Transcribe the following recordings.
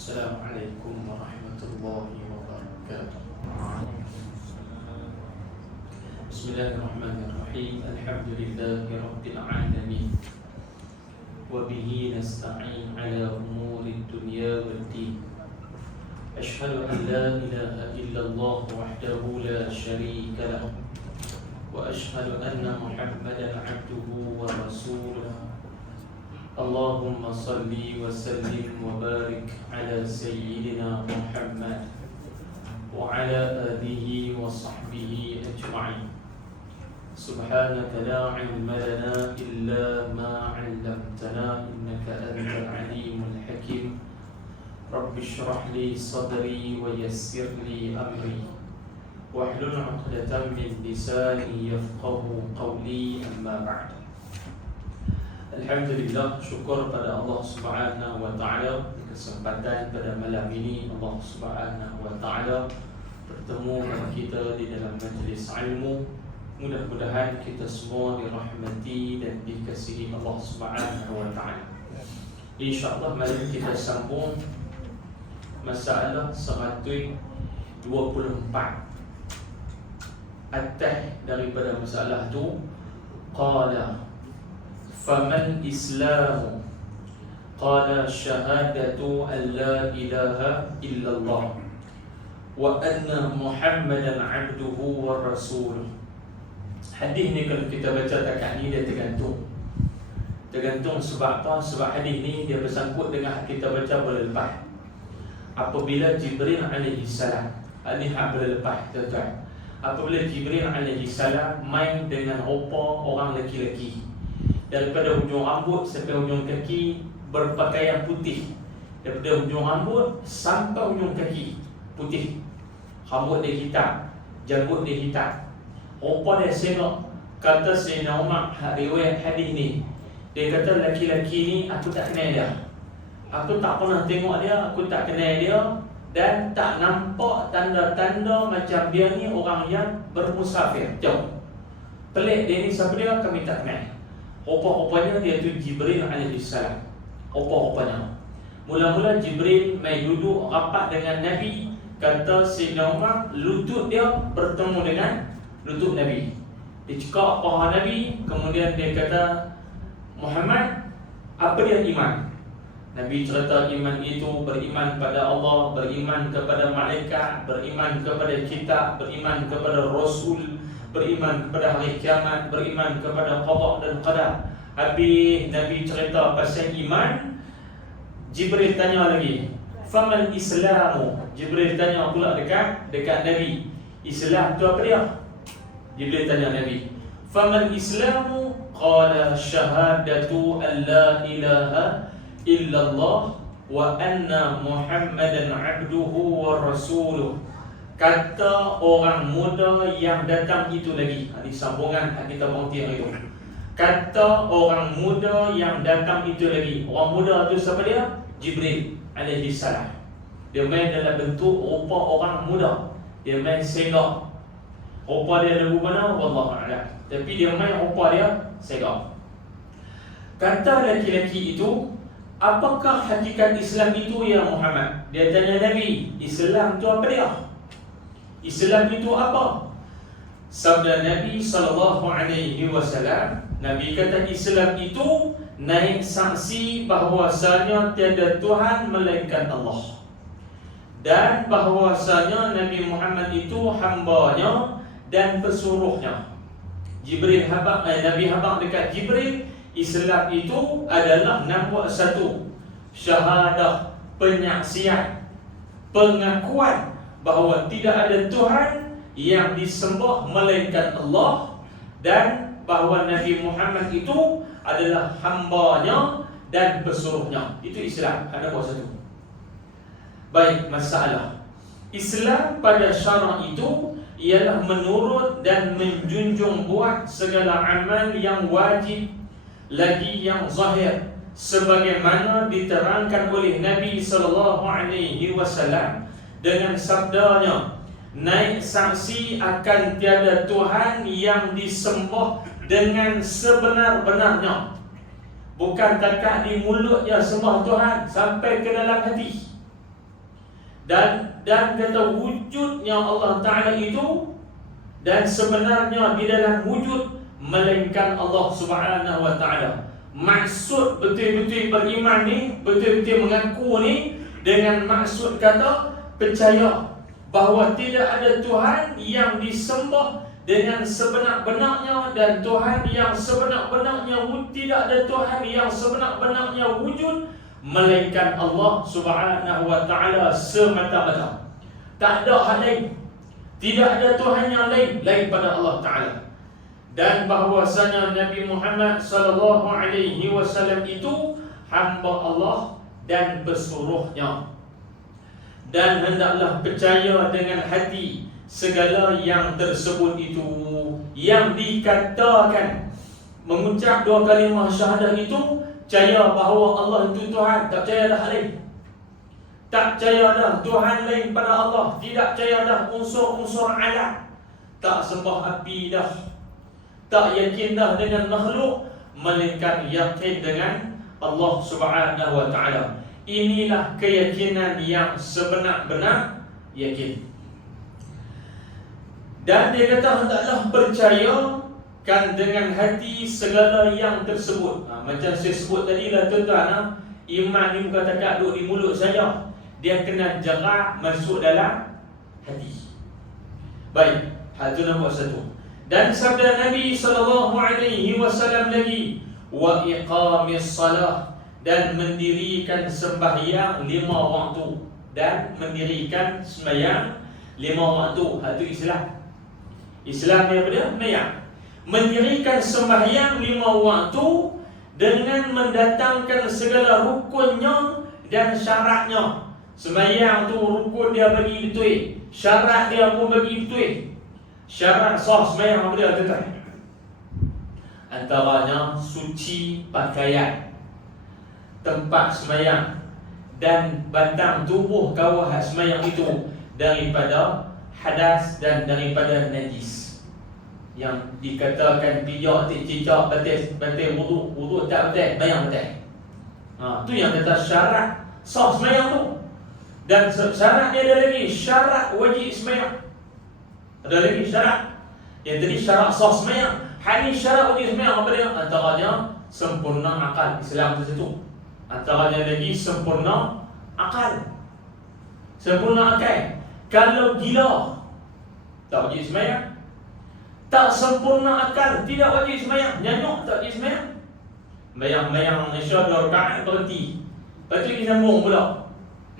Assalamualaikum warahmatullahi wabarakatuh. Bismillahirrahmanirrahim. Alhamdulillahi rabbil alamin. Wa bihi nasta'in ala umuri dunya waddin. Ashhadu an la ilaha illallah wahdahu la syarika lahu wa ashhadu anna Muhammadan 'abduhu wa rasuluh. Allahumma salli wa sallim wa barik ala sayyidina Muhammad wa ala alihi wa sahbihi ajma'in. Subhanaka la ilma lana illa ma 'allamtana innaka antal alimul hakim. Rabbi shrah li sadri wa yassir li amri wahlul 'uqdatam min lisani yafqahu qawli, amma ba'd. Alhamdulillah, syukur pada Allah Subhanahu wa taala kesempatan pada malam ini Allah Subhanahu wa taala bertemu dengan kita di dalam majlis ilmu. Mudah-mudahan kita semua dirahmati dan dikasihi Allah Subhanahu wa taala. Insya-Allah malam kita sambung masalah 124 atas daripada masalah tu. Qala faman islamu, qala syahadatu an la ilaha illallah wa anna Muhammadan 'abduhu wa rasuluh. Hadis ni kalau kita baca takat ni dia tergantung sebab apa? Sebab hadis ni dia bersangkut dengan kita baca boleh lepas. Apabila Jibril alaihi salam, ini hak boleh lepas tuan-tuan. Apabila Jibril alaihi salam main dengan rupa orang lelaki-lelaki, daripada hujung rambut sampai hujung kaki berpakaian putih, daripada hujung rambut sampai hujung kaki putih, rambut dia hitam, janggut dia hitam, rupa dia sengok. Kata Sayyidina Umar, riwayat hadis ni, dia kata lelaki-lelaki ni aku tak kenal dia, aku tak pernah tengok dia, aku tak kenal dia, dan tak nampak tanda-tanda macam dia ni orang yang bermusafir jauh. Pelik dia ni, siapa dia kami tak kenal. Rupa-rupanya dia tu Jibril alaihi salam. Rupa-rupanya mula-mula Jibril mai duduk rapat dengan Nabi. Kata Sayyidina Umar, lutut dia bertemu dengan lutut Nabi. Dia cekak paha Nabi. Kemudian dia kata, Muhammad, apa dia iman? Nabi cerita iman itu beriman pada Allah, beriman kepada malaikat, beriman kepada kitab, beriman kepada Rasul, beriman kepada hari kiamat, beriman kepada qada dan qadar. Habis Nabi cerita pasal iman, Jibril tanya lagi, faman islamu? Jibril tanya pula dekat Nabi, Islam tu apa dia? Jibril tanya Nabi, faman islamu? Qala syahadatu an la ilaha illallah wa anna Muhammadan 'abduhu wa rasuluh. Kata orang muda yang datang itu lagi. Ini sambungan kita berhenti hari itu. Kata orang muda yang datang itu lagi. Orang muda itu siapa dia? Jibril alaihi salam. Dia main dalam bentuk rupa orang muda. Dia main segak. Rupa dia lagu mana? Wallahu a'lam. Tapi dia main rupa dia segak. Kata lelaki-lelaki itu, apakah hakikat Islam itu ya Muhammad? Dia tanya Nabi, Islam itu apa dia? Islam itu apa? Sabda Nabi SAW, Nabi kata Islam itu naik saksi bahawasanya tiada Tuhan melainkan Allah, dan bahawasanya Nabi Muhammad itu hambanya dan pesuruhnya. Nabi habaq dekat Jibril, Islam itu adalah nombor satu, syahadah, penyaksian, pengakuan bahawa tidak ada Tuhan yang disembah melainkan Allah, dan bahawa Nabi Muhammad itu adalah hambanya dan pesuruhnya. Itu Islam, ada nombor satu. Baik, masalah Islam pada syarak itu ialah menurut dan menjunjung buat segala amal yang wajib lagi yang zahir, sebagaimana diterangkan oleh Nabi SAW dengan sabdanya, naik saksi akan tiada Tuhan yang disembah dengan sebenar-benarnya. Bukan takat di mulut yang sembah Tuhan, sampai ke dalam hati. Dan kata wujudnya Allah Ta'ala itu, dan sebenarnya di dalam wujud melainkan Allah Subhanahu Wa Ta'ala. Maksud betul-betul beriman ni, betul-betul mengaku ni, dengan maksud kata percaya bahawa tidak ada Tuhan yang disembah dengan sebenar-benarnya, dan Tuhan yang sebenar-benarnya tidak ada Tuhan yang sebenar-benarnya wujud melainkan Allah Subhanahu Wa Ta'ala semata-mata. Tak ada hal lain, tidak ada Tuhan yang lain pada Allah Ta'ala. Dan bahawasanya Nabi Muhammad sallallahu alaihi wasallam itu hamba Allah dan pesuruhnya. Dan hendaklah percaya dengan hati segala yang tersebut itu, yang dikatakan mengucap dua kalimah syahadah itu, percaya bahawa Allah itu Tuhan, tak percaya dah hal lain. Tak percaya dah Tuhan lain pada Allah, tidak percaya dah unsur-unsur alam, tak sembah api dah, tak yakin dah dengan makhluk, melainkan yakin dengan Allah Subhanahu Wa Ta'ala. Inilah keyakinan yang sebenar-benar yakin. Dan dia kata hendaklah percayakan dengan hati segala yang tersebut. Macam saya sebut tadi lah tuan-tuan, iman ni bukan takat duduk di mulut saja, dia kena jarak masuk dalam hati. Baik, hal itu nombor satu. Dan sabda Nabi sallallahu alaihi wasallam lagi, wa iqamis salah, dan mendirikan sembahyang 5 waktu, dan mendirikan sembahyang 5 waktu. Hal itu Islam. Islam ni apa dia? Sembahyang. Mendirikan sembahyang 5 waktu dengan mendatangkan segala rukunnya dan syaratnya. Sembahyang tu rukun dia bagi betul, syarat dia pun bagi betul. Syarat sah sembahyang apa dia tuan? Antaranya suci pakaian, tempat sembahyang, dan batang tubuh kawah sembahyang itu daripada hadas dan daripada najis. Yang dikatakan pijak, cicak, batal wudu tak batal, sembahyang batal. Tu yang kata syarat sah sembahyang tu. Dan syarat dia ada lagi, syarat wajib sembahyang. Ada lagi syarat. Yang tadi syarat sah sembahyang. Hal ni syarat wajib sembahyang apa dia? Antaranya sempurna akal. Islam tu satu. Antaranya lagi sempurna akal. Sempurna akal. Kalau gila, tak wajib sembahyang. Tak sempurna akal, tidak wajib sembahyang. Nyanyuk, tak wajib sembahyang. Sembahyang Isya 2 rakaat berhenti. Lepas tu dia sambung pula.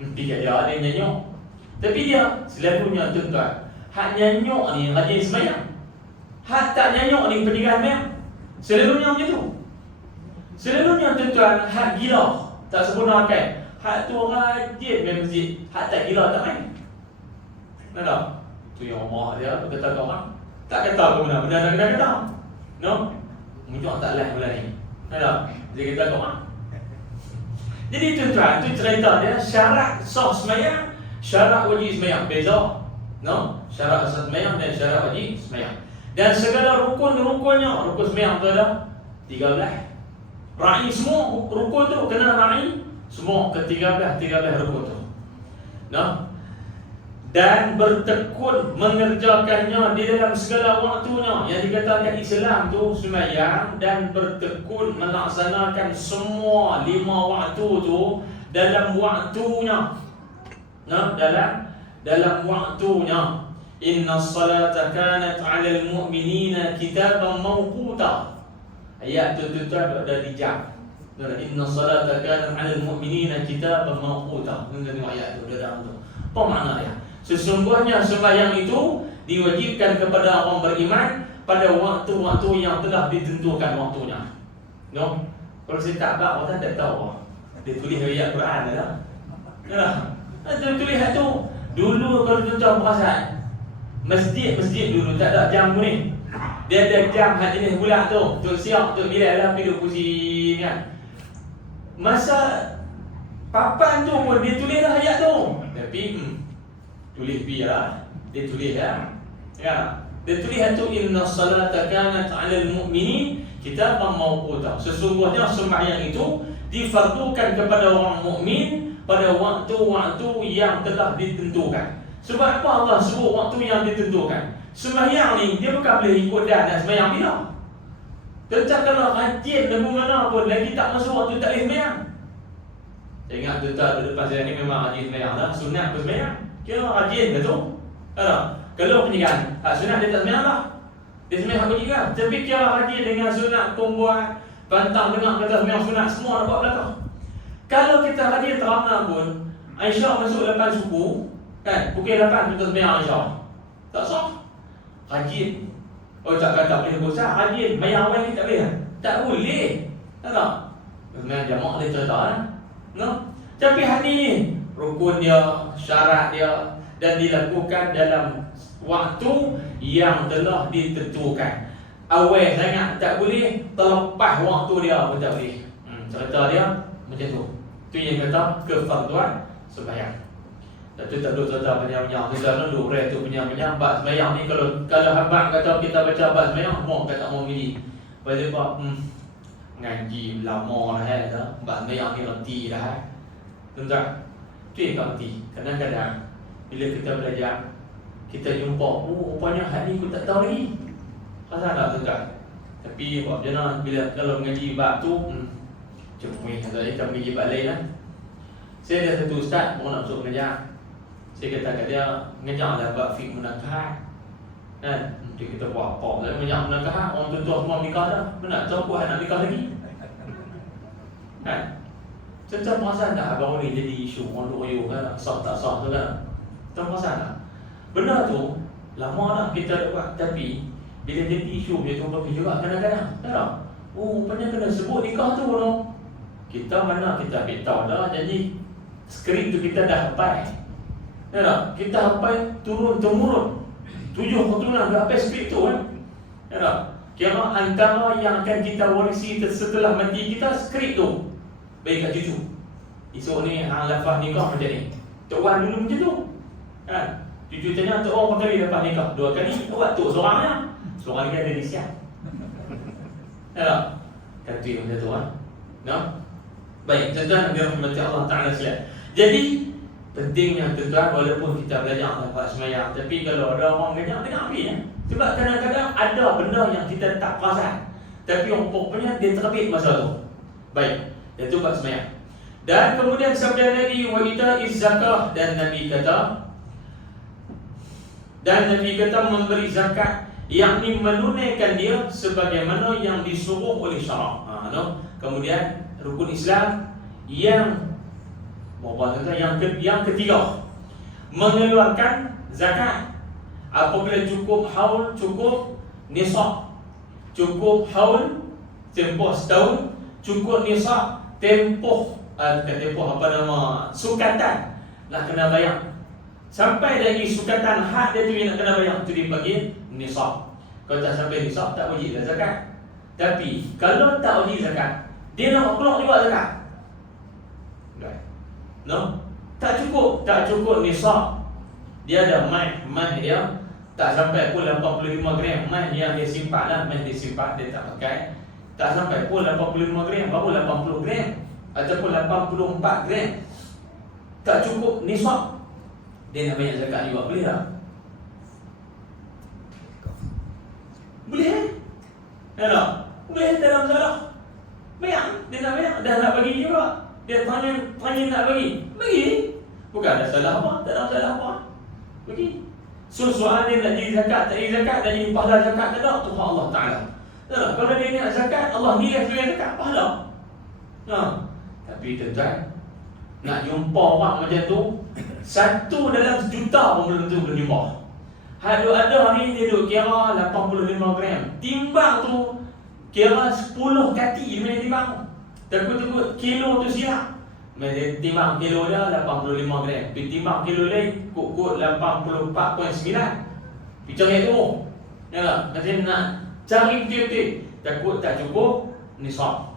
Dia ada nyanyuk. Tapi dia selalunya tuan-tuan, hak nyanyuk ni rajin sembahyang, hak tak nyanyuk ni pendidikan sembahyang. Selalunya macam tu. Selalunya tuan-tuan, hak gila, tak sempurna akal, hak tu rajin main masjid, hak tak gila tak main. Nampak? Tu yang mak dia kata kat orang, tak kata apa benda nak kata. No? Muncul tak lah bulan ni. Nampak? Dia kata kat orang. Jadi tuan-tuan, tu cerita dia syarat sah sembahyang, syarat wajib sembahyang beza. No? Syarat sah sembahyang dan syarat wajib sembahyang. Dan segala rukun-rukunnya, rukun sembahyang tu ada 13. Ra'i semua rukun tu kena ra'i semua ke 13 rukun tu. No? Dan bertekun mengerjakannya di dalam segala waktunya. Yang dikatakan Islam tu sembahyang, dan bertekun melaksanakan semua 5 waktu tu dalam waktunya. Nah, dalam waktunya. Inna salata kanat 'alal mu'minina kitaban mawquta. Ayat tu tuan-tuan ada di jam. Inna salata kanat 'alal mu'minina kitaban mawquta. Tengok ayat tu dalam tu. Apa makna dia? Sesungguhnya sembahyang itu diwajibkan kepada orang beriman pada waktu-waktu yang telah ditentukan waktunya. No? Kalau saya tak tahu, orang tak tahu. Dia tulis ayat Quran dah. Yalah. Dia tulis tu. Dulu kalau tuan-tuan perasan, masjid dulu tak ada jam kuning. Dia ada jam hak jenis bulat tu. Tok siap, Tok Bilal lah pergi duduk kursi ni kan. Masa papan tu pun dia tulis dah ayat tu. Tapi tulis biar dia tulis ya. Dia tulis itu inna salata kanat 'alal mu'minin kitaban mawquta. Sesungguhnya sembahyang itu difardukan kepada orang mukmin pada waktu-waktu yang telah ditentukan. Sebab apa Allah sebut waktu yang ditentukan? Sembahyang ni dia bukan boleh ikut dan sembahyang bila. Tentang kalau rajin lagu mana pun lagi tak masuk waktu tak boleh sembahyang. Saya ingat tuan-tuan di depan saya ni memang rajin sembahyang lah, sunat pun sembahyang. Kira rajin ke tu? Kalau penyikan, sunat dia tak sembahyang lah. Dia sembahyang penyikan. Tapi kira rajin dengan sunat kumbuat, pantang dengar kata sembahyang sunat, semua nampak belakang. Kalau kita rajin terana pun, Aisyah masuk 8 suku, kan? Pukul 8 kita sembahyang Aisyah. Tak sah. Rajin. Oh tak boleh bosan, rajin. Mayang awal ni tak boleh. Tak boleh. Tak? Sebenarnya jamak dia cerita kan? No? Tapi hadis ni rukun dia, syarat dia dan dilakukan dalam waktu yang telah ditentukan. Awal sangat tak boleh, terlepas waktu dia pun tak boleh. Cerita dia macam tu. Tu yang kata kefarduan sembahyang. Itu tak perlu cerita panjang-panjang. Kita dulu orang tu panjang-panjang. Bab sembahyang ni kalau habang kata kita baca bab sembahyang, mau kata mau gini. Pada bab ngaji lama dah dah. Bab sembahyang ni reti dah. Tuan-tuan, tu yang kau reti. Kadang-kadang bila kita belajar, kita jumpa, rupanya hadis aku tak tahu lagi. Rasa tak tuan-tuan? Tapi buat macam mana bila kalau mengaji bab tu, cuma kita mengaji bab lain lah. Saya ada satu ustaz mau nak masuk mengajar. Saya kata kat dia, mengajarlah bab fiqh munakahat. Kan? Nanti kita buat apa? Saya mengajar munakahat, orang tua-tua semua nikah dah. Mana tahu aku nak nikah lagi? Kan? Macam perasan tak abang ni jadi isu orang duk kan? Sah tak sah tu kan? Macam perasan tak? Benda tu, lama dah kita buat. Tapi, bila jadi isu, dia tu bagi juga kadang-kadang. Tak tak? Rupanya kena sebut nikah tu no? Kita mana kita ambil tahu dah. Jadi, skrip tu kita dah hafal. Ya, kita hafal turun-temurun 7 keturunan dah hafal skrip tu kan. Ya, kira antara yang akan kita warisi setelah mati kita skrip tu. Baik kat cucu. Esok ni hang lafaz nikah macam ni. Tok Wan dulu macam tu. Kan? Cucu tanya tok Wan berapa kali lepas nikah? 2 kali. Awak tok seorangnya. Seorang lagi ada di siap. Ya. Kata macam tu kan. No? Baik, tuan-tuan biar mati Allah Taala sekalian. Jadi pentingnya tuan-tuan walaupun kita belajar lafaz sembahyang, tapi kalau ada orang belajar dengar habis ya. Sebab kadang-kadang ada benda yang kita tak perasan, tapi pokoknya dia terbit masa tu. Baik, itu bab sembahyang. Dan kemudian sabda Nabi wa ita'iz zakah, dan Nabi kata memberi zakat, yakni menunaikan dia sebagaimana yang disuruh oleh syarak. Kemudian rukun Islam yang ketiga, mengeluarkan zakat apabila cukup haul, cukup nisab. Cukup haul tempoh setahun, cukup nisab tempoh sukatan nak kena bayar. Sampai lagi sukatan had dia tu yang nak kena bayar, tu dipanggil nisab. Kalau tak sampai nisab tak wajiblah zakat. Tapi kalau tak wajib zakat, dia nak keluar juga zakat. No? Tak cukup nisab. Dia ada mah dia tak sampai pun 85 gram. Mah yang dia simpan lah, mah dia simpan, dia tak pakai. Tak sampai pun 85 gram, baru 80 gram ataupun 84 gram. Tak cukup nisab, dia nak bayar zakat juga, boleh tak? Boleh ya tak? Boleh, tak ada masalah. Bayar, dia nak bayar, dah nak bagi juga. Dia tanya nak bagi. Bukan ada salah apa, tak ada salah apa. Bagi. So soal dia nak jadi zakat, tak jadi zakat, nak jadi pahala zakat, tak ada, Tuhan Allah Ta'ala. Tak. Kalau dia nak zakat, Allah nilai sebagai zakat, pahala. Tapi tuan-tuan, nak jumpa orang macam tu, 1 dalam sejuta pun belum tentu boleh jumpa. Ada ni dia duk kira 85 gram. Timbang tu kira 10 kati dia main timbang. Takut-takut kilo tu silap. Dia timbang kilo dia 85 gram. Pergi timbang kilo lain kut 84.9. Pergi cari tu. Ya tak? Macam nak cari betul-betul. Takut tak cukup nisab.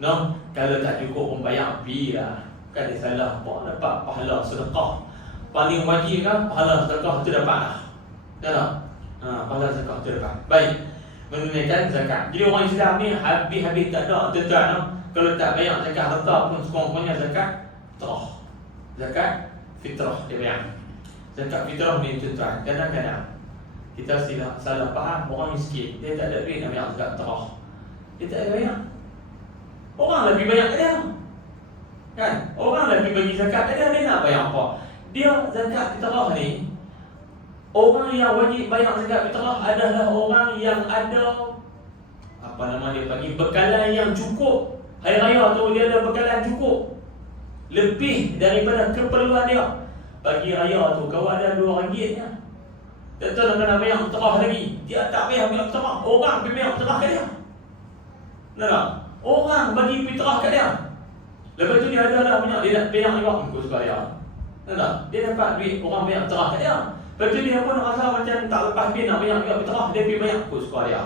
No? Kalau tak cukup membayar pi lah. Kan dia salah apa? Dapat pahala sedekah. Paling wajib kan pahala sedekah tu dapat lah. Ya tak? Pahala sedekah tu dapat. Baik. Menunaikan zakat. Jadi orang Islam ni habis-habis tak ada tuan-tuan. Kalau tak bayar zakat harta pun sekurang-kurangnya zakat terah. Zakat fitrah dia bayar. Zakat fitrah ni tuan-tuan, kadang-kadang kita salah faham orang miskin, dia tak ada duit nak bayar zakat fitrah. Dia tak ada bayar. Orang lebih banyak ke dia. Kan? Orang lebih bagi zakat ke dia nak bayar apa? Dia zakat fitrah ni, orang yang wajib bayar zakat fitrah adalah orang yang ada apa nama dia panggil, bekalan yang cukup. Hari raya tu dia ada bekalan cukup, lebih daripada keperluan dia. Bagi raya tu kau ada RM2 tak tahu nak kena bayar fitrah lagi, dia tak bayar fitrah. Orang pergi bayar fitrah ke dia. Nampak? Orang bagi fitrah ke dia. Lepas tu dia ada banyak, dia nak bayar juga ikut suka dia. Nampak? Dia dapat duit, orang bayar fitrah ke dia. Lepas tu dia pun rasa macam tak lepas dia nak bayar juga fitrah, dia pergi bayar ikut suka dia.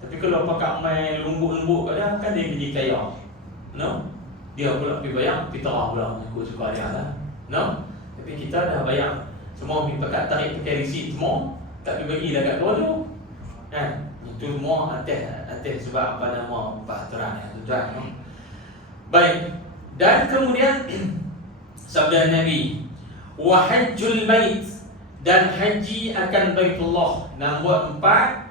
Tapi kalau pakat main lembut-lembut kat dia, kan dia jadi kaya. No? Dia pula pergi bayar fitrah pula ikut suka dia lah. No? Tapi kita dah bayar, semua pergi pakat tarik pakai resit semua, tak pergi bagi dah kat kau tu. Kan? Itu semua atas sebab apa nama peraturan yang tuan-tuan. Baik. Dan kemudian sabda Nabi, wa hajjul bait, dan haji akan Baitullah. Nombor 4,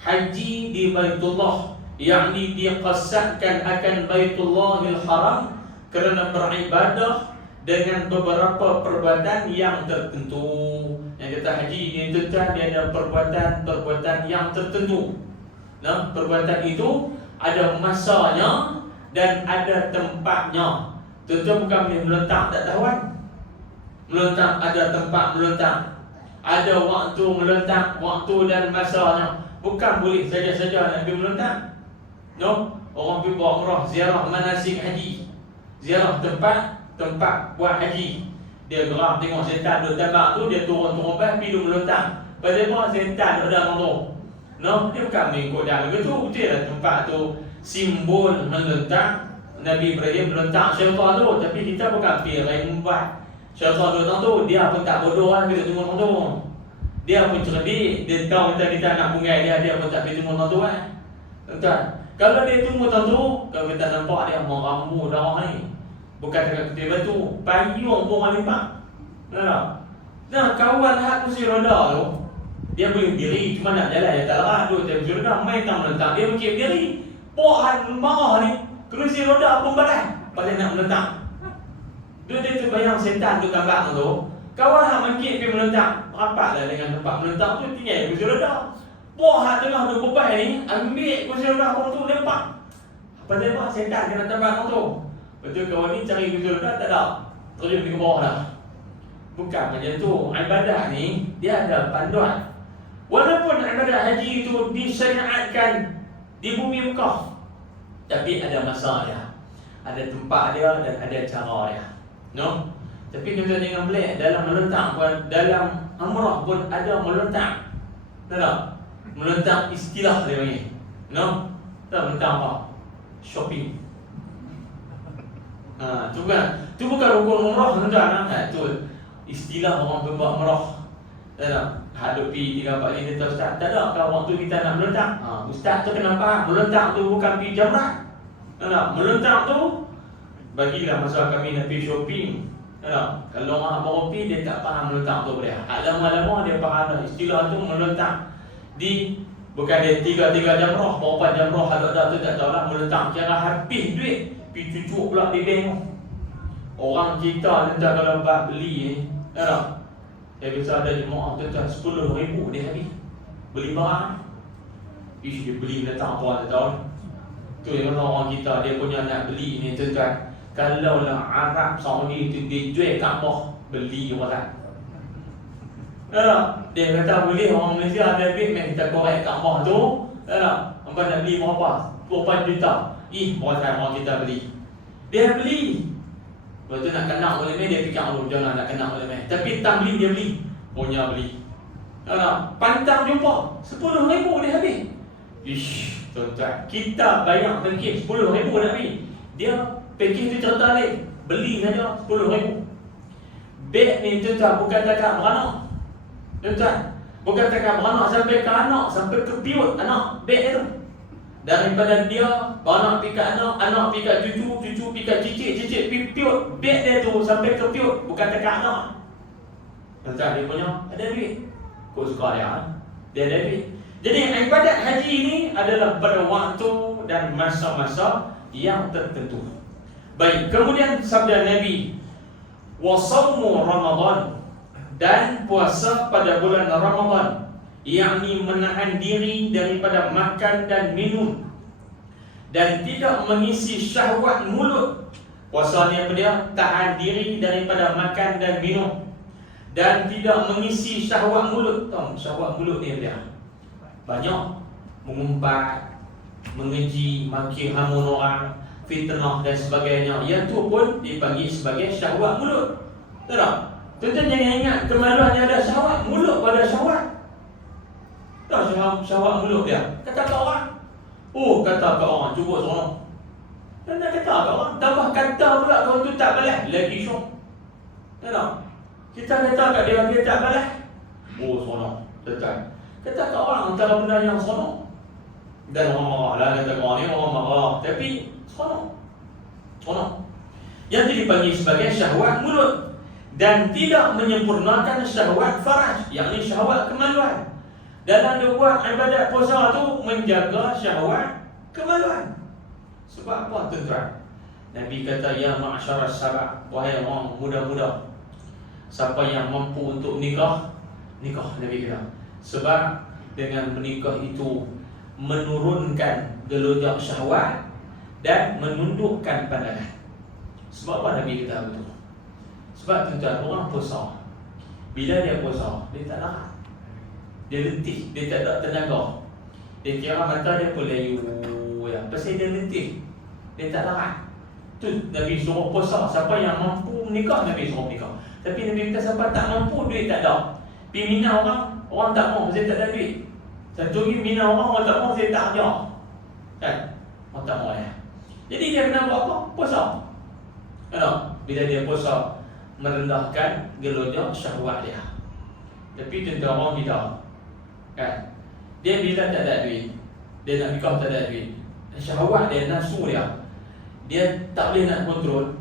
haji di Baitullah, yakni diqasatkan akan Baitullahil Haram kerana beribadah dengan beberapa perbuatan yang tertentu. Yang kata haji ni tuan-tuan, dia ada perbuatan yang tertentu. Nah, perbuatan itu ada masanya dan ada tempatnya. Tuan-tuan bukan boleh meletak tak tahuan. Meletak ada tempat meletak, ada waktu meletak, waktu dan masanya. Bukan boleh saja-saja nak pergi meletak. No, orang pergi buat umrah, ziarah manasik haji, ziarah tempat buat haji. Dia gerak tengok setan duduk tabak tu, dia turun-turun pergi duduk meletak. Pasal apa? Setan duduk dalam tu. No, dia bukan mengikut dah. Begitu betul lah tempat tu simbol meletak. Nabi Ibrahim meletak syaitan tu, tapi kita bukan pergi rembat syaitan duduk tu. Dia pun tak bodoh lah, kita tunggu orang tu. Dia pun cerdik, dia tahu kita nak pungai dia pun tak pergi tunggu orang tu kan. Tuan, kalau dia tunggu orang tu, kalau kita nampak dia meramu darah ni, bukan dekat kutip batu, payung pun orang lipat. Nah, kawan hak kursi roda tu, dia boleh berdiri, cuma nak jalan dia tak larat duduk atas kursi roda, main tak meletak, dia mungkin berdiri. Pohan marah ni, kursi roda pun badan, pasal nak meletak. Dia tu bayang setan tu tambak tu, kawan hak mungkin pergi meletak, rapatlah dengan tempat meletak tu, tinggal kursi roda. Pohan tengah tu beban ni, ambil kursi roda pun tu, lempak. Pasal apa? Setan kena tambak tu. Betul kawan ni cari kursi roda tak ada, terjun di bawah dah. Bukan macam tu. Ibadah ni dia ada panduan. Walaupun ibadah haji itu disyariatkan di bumi Mekah, tapi ada masa dia, ada tempat dia dan ada cara dia. No? Tapi tuan-tuan jangan pelik, dalam meletak pun, dalam umrah pun ada meletak. Tahu tak? Meletak istilah dia panggil. No? Tahu meletak apa? Shopping. Tu bukan rukun umrah tuan-tuan. Tu istilah orang berbuat umrah. Tak tak? Hadapi 3-4 ni dia tahu ustaz. Tak ada kalau waktu kita nak meletak. Ustaz tu kenapa? Meletak tu bukan pergi jamrat. Tak tak? Meletak tu bagilah masa kami nak pergi shopping. Tak tak? Kalau orang baru pergi dia tak faham meletak tu boleh. Lama-lama dia faham dah istilah tu meletak. Di bukan dia 3 jamrah, berapa jamrah ada tu tak tahu lah. Meletak kira habis duit. Pergi cucuk pula di bank. Orang kita ni tak kalau buat beli ni, tak? Saya biasa ada jemaah tuan-tuan 10,000 dia habis beli barang. Dia beli datang apa tak tahu. Tu yang orang kita dia punya nak beli ni tuan-tuan. Kalau lah Arab Saudi tu dia jual Kaabah, beli orang. Dia kata boleh orang Malaysia ada duit main kita korek Kaabah tu. Tak? Hangpa nak beli berapa? 24 juta. Bukan orang kita beli. Dia beli. Lepas tu nak kena oleh dia fikir jangan nak kena oleh tapi tak beli dia beli. Punya beli. Pantang jumpa 10,000 dia habis. Tuan-tuan, kita bayar paket 10,000 nak beli. Dia paket tu cerita lain. Beli saja 10,000. Beg ni tuan-tuan bukan takat beranak. Tuan-tuan, bukan takat beranak sampai ke anak, sampai ke piut anak beg tu. Daripada dia anak pikat anak, anak pikat cucu, cucu pikat cicit, cicit piut beg dia tu sampai ke piut, bukan dekat anak. Tuan dia punya ada duit. Kau suka dia, dia ada duit. Jadi ibadat haji ini adalah pada waktu dan masa-masa yang tertentu. Baik, kemudian sabda Nabi, wa shaumu Ramadan, dan puasa pada bulan Ramadan, yakni menahan diri daripada makan dan minum dan tidak mengisi syahwat mulut. Puasa ni apa dia? Tahan diri daripada makan dan minum dan tidak mengisi syahwat mulut. Tahu syahwat mulut ni dia? Banyak mengumpat, mengeji, maki hamun orang, fitnah dan sebagainya. Yang tu pun dipanggil sebagai syahwat mulut. Tahu tak? Tuan-tuan jangan ingat kemaluan ada syahwat, mulut pada syahwat. Tahu syahwat mulut dia? Kata kat orang. Oh, kata kat orang, cuba seronok. Dan nak kata kat orang, tambah kata pula kau tu tak balas, lagi syok. Tahu tak? Kita kata kat dia, dia tak balas. Oh, seronok. Tetap. Kata kat orang antara benda yang seronok. Dan orang marah lah, kata kat orang ni orang marah. Tapi, seronok. Seronok. Yang itu dipanggil sebagai syahwat mulut. Dan tidak menyempurnakan syahwat faraj, yakni syahwat kemaluan. Dalam dia buat ibadat puasa tu menjaga syahwat kemaluan. Sebab apa tuan-tuan? Nabi kata, ya ma'asyaras sabak, wahai orang muda-muda, siapa yang mampu untuk nikah, nikah, Nabi kata. Sebab dengan menikah itu menurunkan gelojak syahwat dan menundukkan pandangan. Sebab apa Nabi kata begitu? Sebab tuan-tuan, orang puasa, bila dia puasa, dia tak larat, dia letih, dia tak ada tenaga. Dia kira mata dia pun layu ya. Pasal dia letih, dia tak larat. Tu Nabi suruh puasa. Siapa yang mampu menikah, Nabi suruh menikah. Tapi Nabi kata siapa tak mampu, duit tak ada. Pergi mina orang tak mau, saya tak ada duit. Satu lagi mina orang tak mau, saya tak ajar. Kan? Orang tak mau ya. Jadi dia kena buat apa? Puasa. Kan? Bila dia puasa, merendahkan gelojak syahwat dia. Tapi tentu orang tidak. Kan? Dia bila tak ada duit, dia nak nikah tak ada duit, syahwat dia, nafsu dia, dia tak boleh nak kontrol.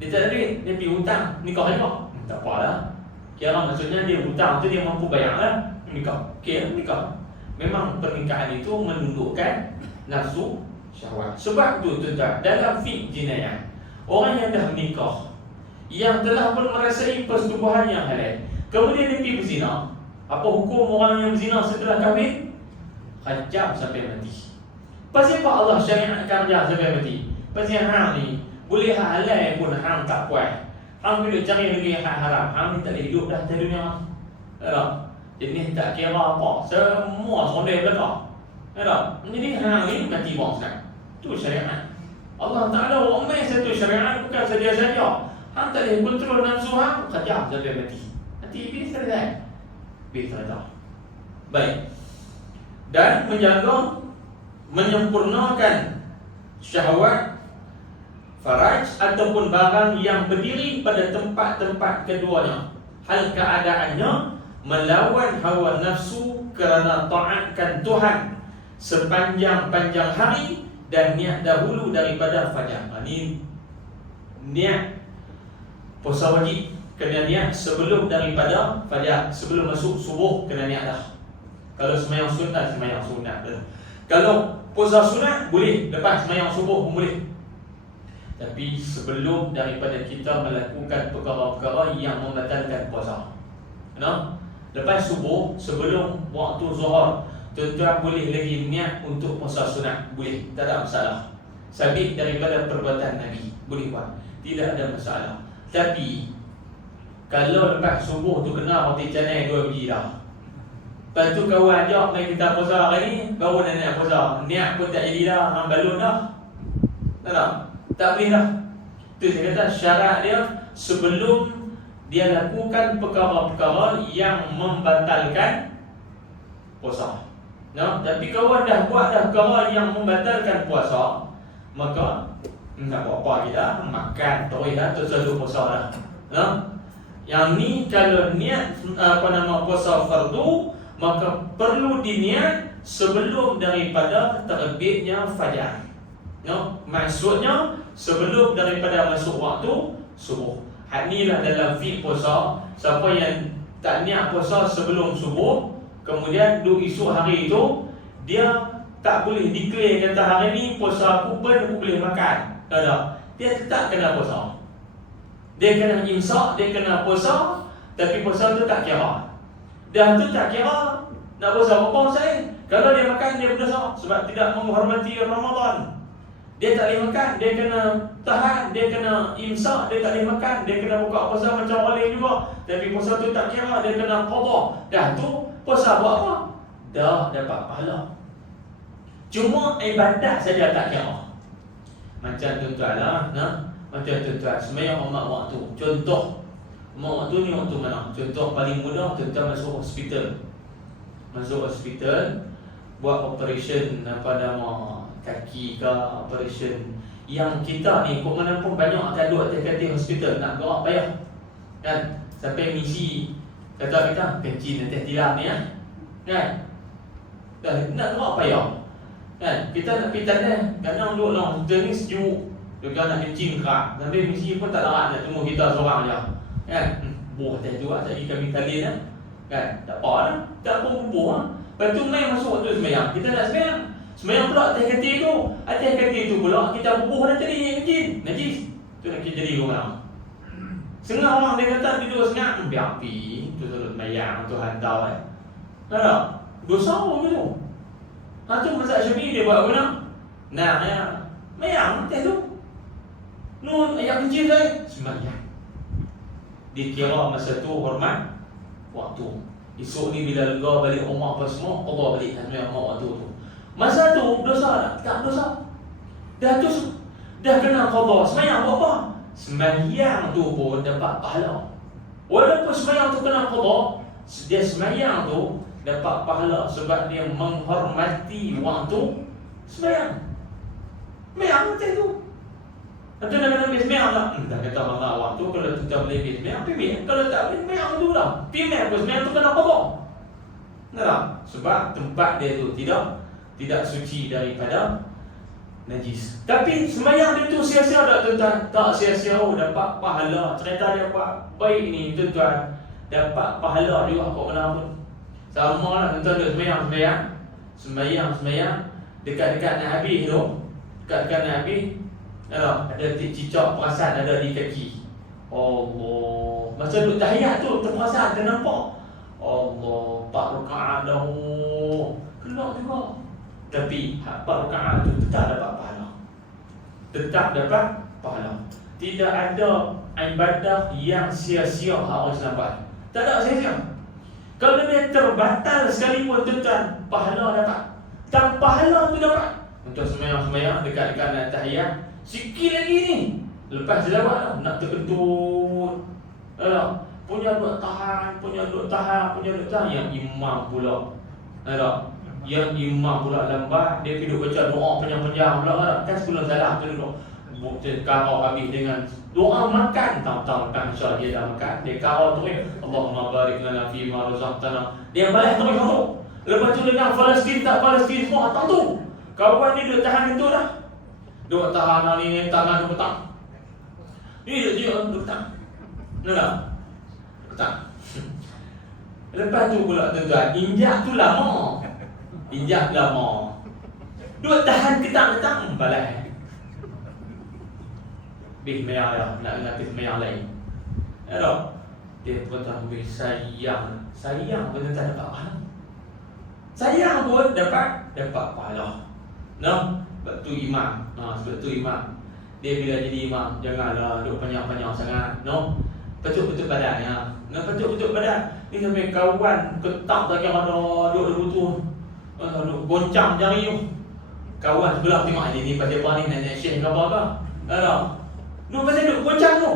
Dia tak ada duit, dia pergi hutang, nikah juga. Tak apalah. Kira maksudnya dia hutang tu dia mampu bayar lah, nikah. Kira nikah. Memang pernikahan itu menundukkan nafsu syahwat. Sebab tu tuan-tuan, dalam fiqh jinayah, orang yang dah menikah, yang telah pun merasai persetubuhan yang halal, kemudian dia pergi berzina, apa hukum orang yang berzina setelah kahwin? Rajam sampai mati. Pasal apa Allah syariatkan rajam sampai mati? Pasal hang ni boleh hak halal pun hang tak puas. Hang boleh cari lagi hak haram. Hang ni tak boleh hidup dah di dunia. Tak? Jenis tak kira apa, semua sondai belakang. Tak? Jadi hang ni mati bangsa. Tu syariat. Allah Ta'ala umai satu syariat bukan saja-saja. Hang tak boleh kontrol nafsu hang, rajam sampai mati. Nanti iblis terdekat. Baik. Dan menjaga, menyempurnakan syahwat faraj ataupun barang yang berdiri pada tempat-tempat keduanya. Hal keadaannya melawan hawa nafsu kerana taatkan Tuhan sepanjang-panjang hari dan niat dahulu daripada fajar. Ini niat puasa wajib kena niat sebelum daripada fajar, sebelum masuk subuh kena niat dah. Kalau sembahyang sunat, sembahyang sunat dah. Kalau puasa sunat boleh lepas sembahyang subuh pun boleh. Tapi sebelum daripada kita melakukan perkara-perkara yang membatalkan puasa. Lepas subuh, sebelum waktu zuhur, tuan-tuan boleh lagi niat untuk puasa sunat, boleh, tak ada masalah. Sabit daripada perbuatan Nabi, boleh buat, tidak ada masalah. Tapi kalau lepas subuh tu kena roti canai 2 biji dah, lepas tu kawan ajak main kita puasa hari ni, baru nak niat puasa, niat pun tak jadi dah, hang balun dah. Tak boleh dah. Tu saya kata syarat dia sebelum dia lakukan perkara-perkara yang membatalkan puasa. Tapi kawan dah buat dah perkara yang membatalkan puasa, maka tak apa-apa kita makan terus dah, tu selalu puasa dah. Yang ni kalau niat puasa fardu, maka perlu diniat sebelum daripada terbitnya fajar. No, maksudnya sebelum daripada masuk waktu subuh. Inilah dalam fiqh puasa, siapa yang tak niat puasa sebelum subuh, kemudian duk esok hari itu, dia tak boleh declare kata hari ni puasa aku pun aku boleh makan. Tak. Dia tetap kena puasa. Dia kena imsak, dia kena puasa, tapi puasa tu tak kira. Dah tu tak kira nak puasa apa saya. Kalau dia makan dia berdosa sebab tidak menghormati Ramadan. Dia tak boleh makan, dia kena tahan, dia kena imsak, dia tak boleh makan, dia kena buka puasa macam orang lain juga. Tapi puasa tu tak kira, dia kena qada. Dah tu puasa buat apa? Dah dapat pahala. Cuma ibadat saja tak kira. Macam tuan-tuan lah, macam tuan-tuan sembahyang mak waktu. Contoh mak waktu ni waktu mana? Contoh paling mudah, tuan-tuan masuk hospital. Masuk hospital buat operation apa nama kaki ke, operation yang kita ni kok mana pun banyak akan duduk atas katil hospital, nak gerak payah kan, sampai misi kata kita kencing atas tilam ni kan, nak gerak payah kan, kita nak pergi tandas kadang duduk dalam hospital ni sejuk juga nak kencing kerak, sampai misi pun tak larat nak tunggu kita seorang je kan, buah atas tu tadi kami talin kan, tak apa lah, tak pun bubuh lepas tu main masuk waktu sembahyang, kita nak sembahyang. Sembahyang pula atas katil tu. Atas katil tu pula kita bubuh dah tadi najis. Tu nak kita jadi orang. Setengah orang dia kata dia duduk sengat, biar api, tu sudut sembahyang tu hantar tak? Dosa apa tu? Tu mazhab Syafi'i dia buat guna. Nah, sembahyang atas tu. Nun ayat kecil saya sembahyang. Dikira masa tu hormat waktu. Esok ni bila lega balik rumah apa semua, Allah balik sembahyang waktu tu. Masa tu dosa tak dosa. Dah tu dah kena qada. Sembahyang buat apa? Sembahyang tu pun dapat pahala. Walaupun sembahyang tu kena qada, dia sembahyang tu dapat pahala sebab dia menghormati waktu sembahyang. Sembahyang macam tu. Nanti nak kena ambil sembahyang tak? Dah kata mana waktu kalau tu tak boleh ambil sembahyang, pergi. Kalau tak boleh sembahyang tu lah. Pergi apa sembahyang tu kena qada. Tak? Sebab tempat dia tu tidak suci daripada najis. Tapi sembahyang dia tu sia-sia tak tuan-tuan? Tak sia-sia, dapat pahala. Cerita dia buat baik ni tuan-tuan, dapat pahala juga kok mana pun. Sama lah tuan-tuan duk sembahyang dekat-dekat nak habis tu. Dekat-dekat nak habis ada cicak perasan ada di kaki. Allah. Masa duk tahiyat tu terperasan ternampak. Allah, 4 rakaat dah. Keluar juga. Tapi 4 rakaat tu tetap dapat pahala. Tetap dapat pahala. Tidak ada ibadah yang sia-sia harus nampak. Tak ada sia-sia. Kalau dia terbatal sekalipun tuan-tuan, pahala dapat. Dan pahala tu dapat. Untuk sembahyang dekat-dekat nak tahiyat, sikit lagi ni. Lepas selawat nak terkentut. Punya duk tahan, yang imam pula. Yang imam pula lambat, dia pergi baca doa panjang-panjang pula kan sebelum salah tu duduk kawal habis dengan doa makan, tahu-tahu makan insya dia dah makan, dia kawal tu Allahumma barik lana fi ma razaqtana, dia balas terus tu. Lepas tu dengan Palestin tak Palestin semua tahu tu kawan ni duduk tahan itu dah, duduk tahan ni tangan petang ni duduk petang petang. Lepas tu pula tuan-tuan, injak tu lama. Dua tahan ketang-ketang balas. Bih mayang dah, nak ngatis mayang lain. Dia pun tak boleh sayang pun tak dapat pahala. Sayang pun dapat pahala. Sebab tu imam. Dia bila jadi imam, janganlah duduk panjang-panjang sangat. Petuk-petuk badannya. Petuk-petuk badan. Ni sampai kawan ketak tak kira ada duduk tu. Goncang jari tu. Kawan sebelah tengok ni pasal apa ni nak syekh ke apa ke? Duk pasal duk goncang tu.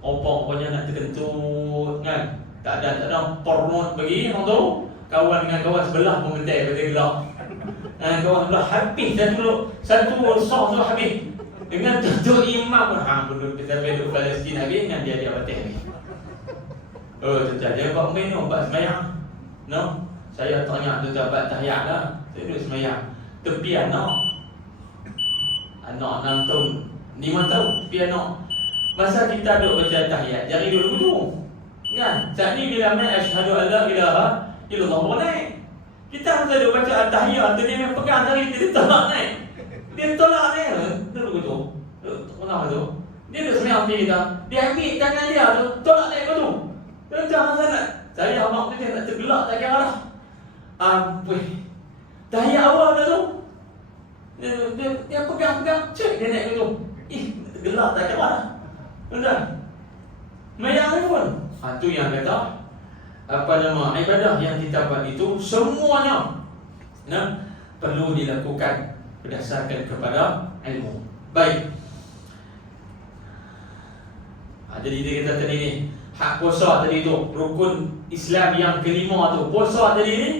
Rupanya nak terkentut kan. Tak ada pornot bagi orang tu. Kawan dengan kawan sebelah pun mentai pasal gelap. Kawan sebelah habis satu sok tu habis. Dengan tutup imam pun sampai duk Palestin habis dengan dia batas ni. Tuan-tuan, dia buat main buat sembahyang. Saya tanya tuan-tuan buat tahiyat lah. Saya duduk semayang tepi anak 6 tahun 5 tahun tepi anak. Masa kita duduk baca tahiyat, jari duduk begitu kan? Saat ni bila main asyhadu an la ilaha illallah boleh. Kita masa duduk baca tahiyat tu dia pegang jari dia tolak naik. Dia tolak naik. Duduk begitu. Kenapa tu? Dia duduk semayang pergi kita. Dia ambil tangan dia tu, tolak naik begitu. Dia jangan sangat. Saya abang tu dia nak tergelak tak kira dah. Ampun. Tahiyat awal dah tu. Dia pegang-pegang, cek dia naik begitu. Tergelak tak kira dah. Tuan-tuan. Mayang ni pun. Tu yang kata ibadah yang kita buat itu semuanya perlu dilakukan berdasarkan kepada ilmu. Baik. Jadi dia kata tadi ni, hak puasa tadi tu, rukun Islam yang kelima tu. Puasa tadi ni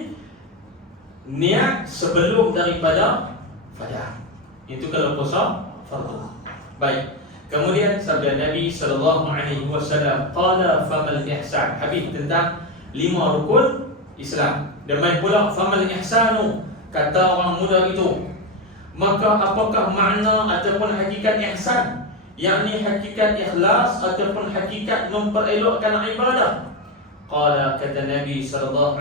niat sebelum daripada fajar. Itu kalau puasa fardu. Baik. Kemudian sabda Nabi SAW, qala famal ihsan. Habis tentang 5 rukun Islam. Demikian pula famal ihsanu, kata orang muda itu, maka apakah makna ataupun hakikat ihsan? Yakni hakikat ikhlas ataupun hakikat memperelokkan ibadah. Qala, kata Nabi SAW,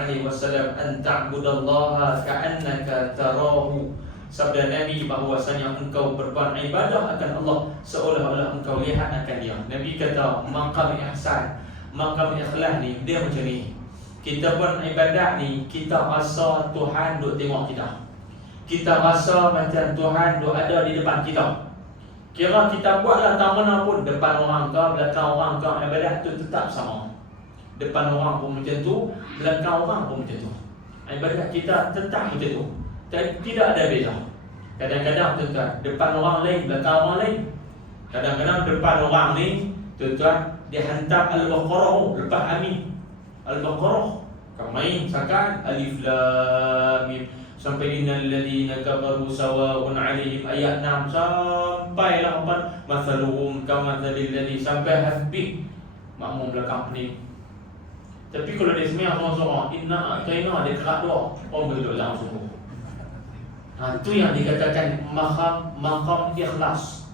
an ta'budallaha ka'annaka tarahu. Sabda Nabi bahawasanya engkau berbuat ibadah akan Allah seolah-olah engkau lihat akan dia. Nabi kata maqam ihsan, maqam ikhlas ni dia macam ni. Kita buat ibadah ni, kita rasa Tuhan duk tengok kita. Kita rasa macam Tuhan duk ada di depan kita. Kira kita buatlah tak mana pun, depan orang ke, belakang orang ke, ibadah tu tetap sama. Depan orang pun macam tu, belakang orang pun macam tu. Ibadah kita tetap macam tu. Tidak ada beza. Kadang-kadang tuan-tuan, depan orang lain, belakang orang lain. Kadang-kadang depan orang ni, tuan-tuan, dia hantar Al-Baqarah, lepas Amin. Al-Baqarah, kami sakan Alif Lam Mim sampai innal ladzina kafaru sawa'un 'alaihim ayat 6 sampailah apa masaluhum kamathali ladzi sampai habis makmum belakang pening. Tapi kalau dia sembahyang seorang-seorang, inna a'tayna dia kerak doa, orang berduduk langsung. Itu yang dikatakan maqam ikhlas.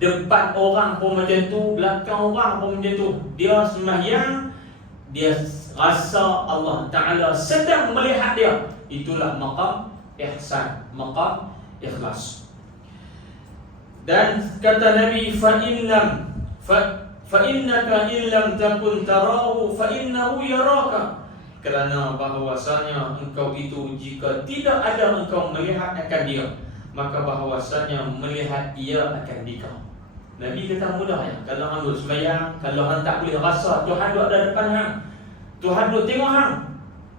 Depan orang pun macam tu, belakang orang pun macam tu. Dia sembahyang, dia rasa Allah Ta'ala sedang melihat dia. Itulah maqam ihsan, maqam ikhlas. Dan kata Nabi, fa innaka illam takun tarahu fa innahu yaraka. Kerana bahawasanya engkau itu jika tidak ada engkau melihat akan dia, maka bahawasanya melihat dia akan dikau. Nabi kata mudah ya. Kalau hang duk sembahyang, kalau hang tak boleh rasa Tuhan duk ada depan hang, Tuhan duk tengok hang.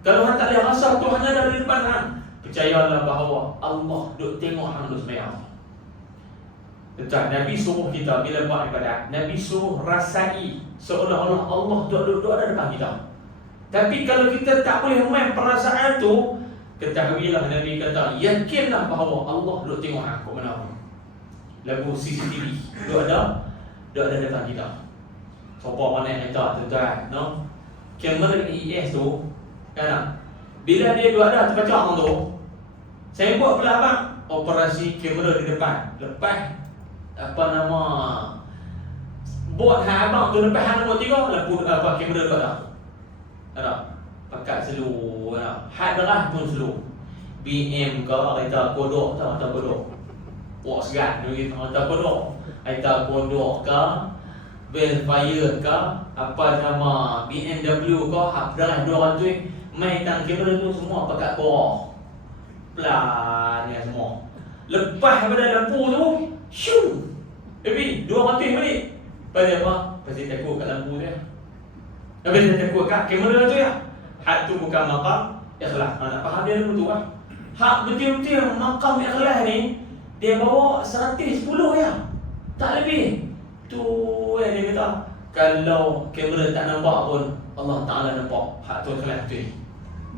Kalau hang tak boleh rasa Tuhan ada di depan hang, percayalah bahawa Allah duk tengok hang duk sembahyang. Betul, Nabi suruh kita bila buat ibadat, Nabi suruh rasai seolah-olah Allah duk ada depan kita. Tapi kalau kita tak boleh main perasaan tu, ketahuilah Nabi kata, yakinlah bahawa Allah duk tengok hang kat mana pun. Lagu CCTV duk ada depan kita. Siapa mana kita tuan-tuan, no? Kamera ES tu kan, bila dia duk ada terpacak orang tu, saya buat pula abang operasi kamera di depan. Lepas apa nama buat hang abang tu lepas hang nombor 3 lampu apa kamera tu ada. Ada pakai seluruh ada. Had darah pun seluruh. BM ke kereta kodok tak atau kodok. Wak segat begitu atau kodok. Kereta kodok ke Velfire ke apa nama BMW ke hak darah 200 main tang kamera tu semua pakai korah. Pelan ya semua. Lepas pada lampu tu, shoo. Tapi 200 balik. Pasal apa? Pasal takut kat lampu dia. Habis dia takut kat kamera tu ya. Hak tu bukan maqam ikhlas. Nak faham dia dulu tu lah. Hak betul-betul maqam ikhlas ni, dia bawa 110 ya. Tak lebih. Tu yang dia kata, kalau kamera tak nampak pun Allah Ta'ala nampak. Hak tu ikhlas tu.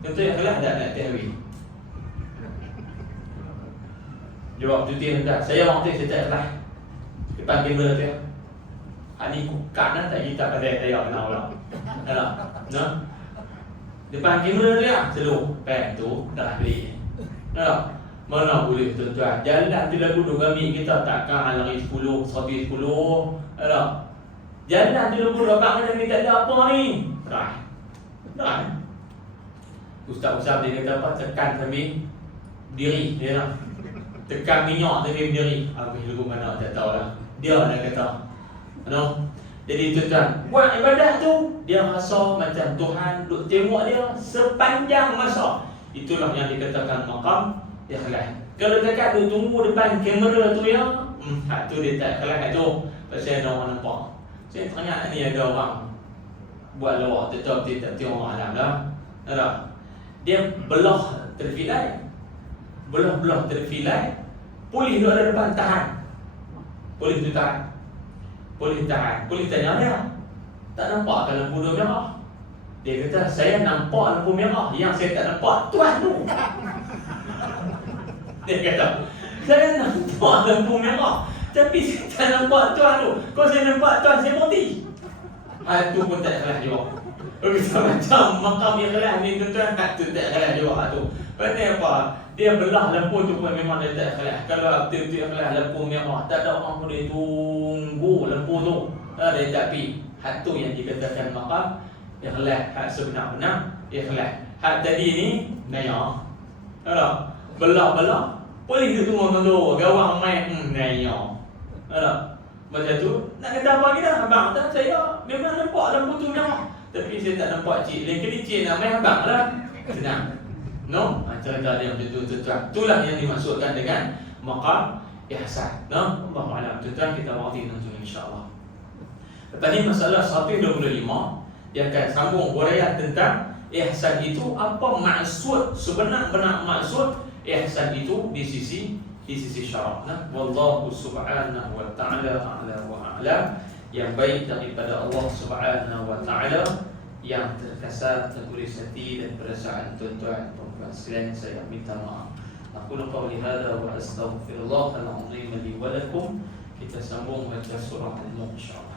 Betul ikhlas tak nak tahu. Jawab tu dia hendak. Saya orang tu saya tak ikhlas. Depan kamera tu ya. Ni kanan tak kita pada saya kenal lah. Nah. Depan kamera dia selalu pen tu dah beli. Nah, mana boleh tuan-tuan. Jalan tu lagu duk kami kita takkan lari 10, 110. Ada. Jalan tu lagu rabak macam ni tak ada apa ni. Dah. Ustaz-ustaz dia kata apa? Tekan sambil diri dia nak. Tekan minyak sambil berdiri. Habis lagu mana tak tahu lah. Dia dah kata. Jadi tuan-tuan, buat ibadah tu dia rasa macam Tuhan duk tengok dia sepanjang masa. Itulah yang dikatakan maqam ikhlas. Kalau dekat tu tunggu depan kamera tu ya, hak tu dia tak ikhlas tu. Pasal ada orang nampak. Saya tanya ni ada orang buat lawak tetap dia tak tengok alam dah. Ada. Dia belah terfilai. Belah terfilai. Polis duduk ada depan tahan. Polis tu tahan. Polis tahan. Polis tanya dia, tak nampak kan lampu merah? Dia kata, saya nampak lampu merah. Yang saya tak nampak tuan tu. Dia kata, saya nampak lampu merah, tapi saya tak nampak tuan tu. Kalau saya nampak tuan, saya mati. Itu pun tak salah juga. Kita macam makam ikhlas ni tuan-tuan, itu tak salah juga tu. Pasal apa? Dia belah lampu tu pun memang dia tak ikhlas. Kalau betul-betul ikhlas lampu merah, tak ada orang boleh tunggu lampu tu. Dia tak pergi. Hak tu yang dikatakan makam ikhlas. Hak sebenar-benar ikhlas. Hak tadi ni naya. Ada. Belah-belah. Polis tu tunggu dulu. Gawang main naya. Ada. Macam tu. Nak kata apa lagi dah? Abang kata saya memang nampak lampu tu merah, tapi saya tak nampak cik. Lain kali cik nak main abang lah. Senang. No, cara dia macam tu tuan. Itulah yang dimaksudkan dengan maqam ihsan. No, Allah Alam tuan kita mati nanti insya-Allah. Lepas ni masalah 125 yang akan sambung huraian tentang ihsan itu apa maksud sebenar-benar maksud ihsan itu di sisi syarak. Nah, wallahu subhanahu wa ta'ala a'la wa a'lam. Yang baik daripada Allah Subhanahu wa ta'ala, yang terkasar tertulis hati dan perasaan tuan-tuan dan sekalian saya minta maaf. Aku qawli hadza wa astaghfirullahal azim li wa lakum. Kita sambung baca surah Al-Mulk insya-Allah.